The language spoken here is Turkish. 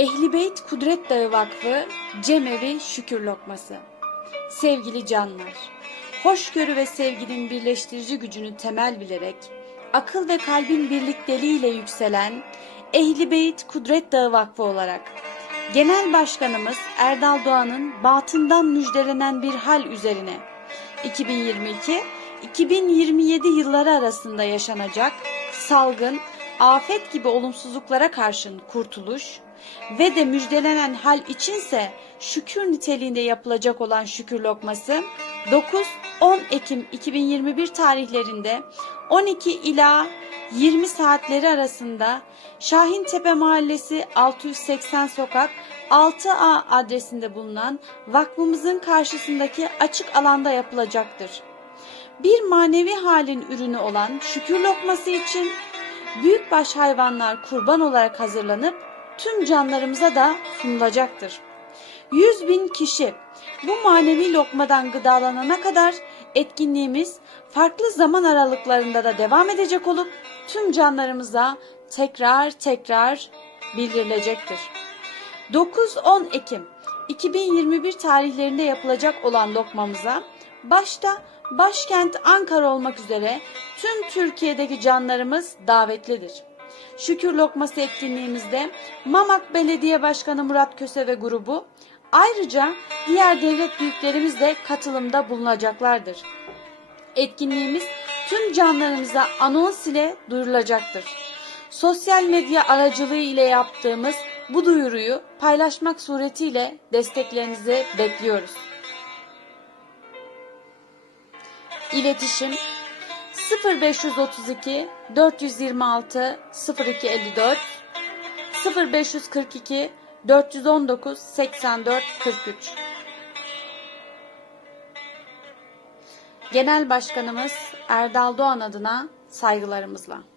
Ehli Beyt Kudret Dağı Vakfı Cemevi Şükür Lokması. Sevgili canlar, hoşgörü ve sevginin birleştirici gücünü temel bilerek, akıl ve kalbin birlikteliğiyle yükselen Ehli Beyt Kudret Dağı Vakfı olarak Genel Başkanımız Erdal Doğan'ın batından müjdelenen bir hal üzerine 2022-2027 yılları arasında yaşanacak salgın, afet gibi olumsuzluklara karşın kurtuluş ve de müjdelenen hal içinse şükür niteliğinde yapılacak olan şükür lokması 9-10 Ekim 2021 tarihlerinde 12 ila 20 saatleri arasında Şahintepe Mahallesi 680 Sokak 6A adresinde bulunan vakfımızın karşısındaki açık alanda yapılacaktır. Bir manevi halin ürünü olan şükür lokması için büyükbaş hayvanlar kurban olarak hazırlanıp tüm canlarımıza da sunulacaktır. 100 bin kişi bu manevi lokmadan gıdalanana kadar etkinliğimiz farklı zaman aralıklarında da devam edecek olup tüm canlarımıza tekrar tekrar bildirilecektir. 9-10 Ekim 2021 tarihlerinde yapılacak olan lokmamıza başta başkent Ankara olmak üzere tüm Türkiye'deki canlarımız davetlidir. Şükür Lokması etkinliğimizde Mamak Belediye Başkanı Murat Köse ve grubu ayrıca diğer devlet büyüklerimiz de katılımda bulunacaklardır. Etkinliğimiz tüm canlarımıza anons ile duyurulacaktır. Sosyal medya aracılığı ile yaptığımız bu duyuruyu paylaşmak suretiyle desteklerinizi bekliyoruz. İletişim 0532 426 0254 0542 419 84 43 Genel Başkanımız Erdal Doğan adına saygılarımızla.